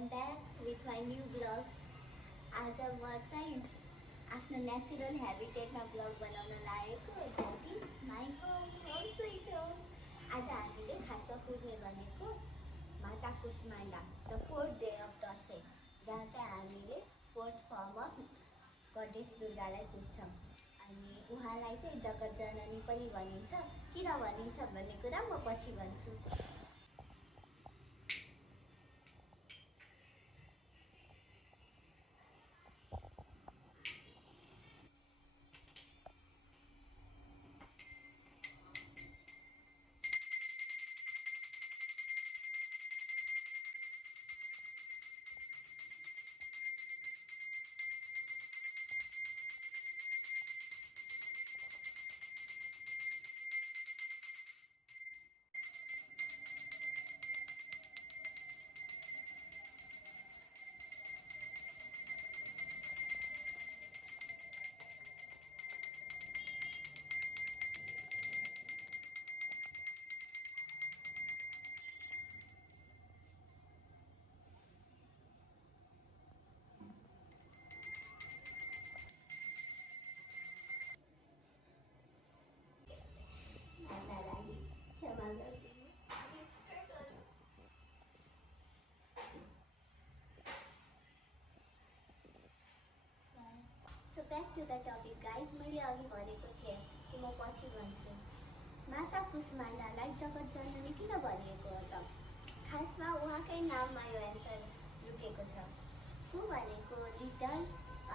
am back with my new vlog. आज म चाहिँ आफ्नो नेचुरल हेबिटेटमा भ्लग बनाउन लागेको, that is my home sweet home. आज हामीले खासमा पुज्ने भनेको माता Kushmanda the 4th day of Dashain, जहाँ चाहिँ हामीले 4th फर्म अफ गडेस दुर्गालाई पुज्छौँ। अनि उहाँलाई चाहिँ जगत जननी पनि भनिन्छ। किन भनिन्छ भन्ने कुरा म पछि भन्छु। So back to the topic guys, मैले अघि भनेको थिएँ कि म पछि भन्छु। माता कुष्माण्डालाई जगत जननी किन भनिएको हो त? खासमा उहाँकै नाममा यो एन्सर लुकेको छ। कु भनेको लिटल,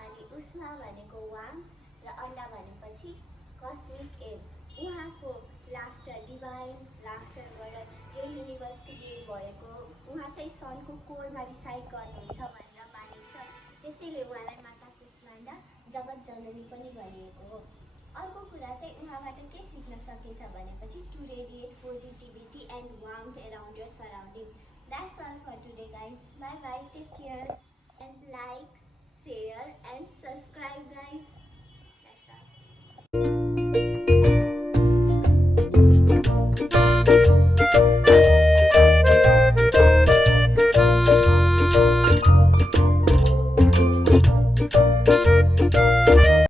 अनि उष्मा भनेको वाम, र अन्डा भनेपछि कस्मिक एग। उहाँको लाफ्टर, डिभाइन लाफ्टरबाट यो युनिभर्स क्रिएट भएको। उहाँ चाहिँ सनको कोरमा रिसाइड गर्नुहुन्छ भनेर मानिन्छ। त्यसैले उहाँलाई माता कुष्माण्डा जगत जननी पनि भनिएको हो। अर्को कुरा चाहिँ उहाँबाट के सिक्न सकिन्छ भनेपछि to radiate positivity and warmth around your surrounding. That's all for today guys. Bye bye, take care and like, share and subscribe guys. That's all.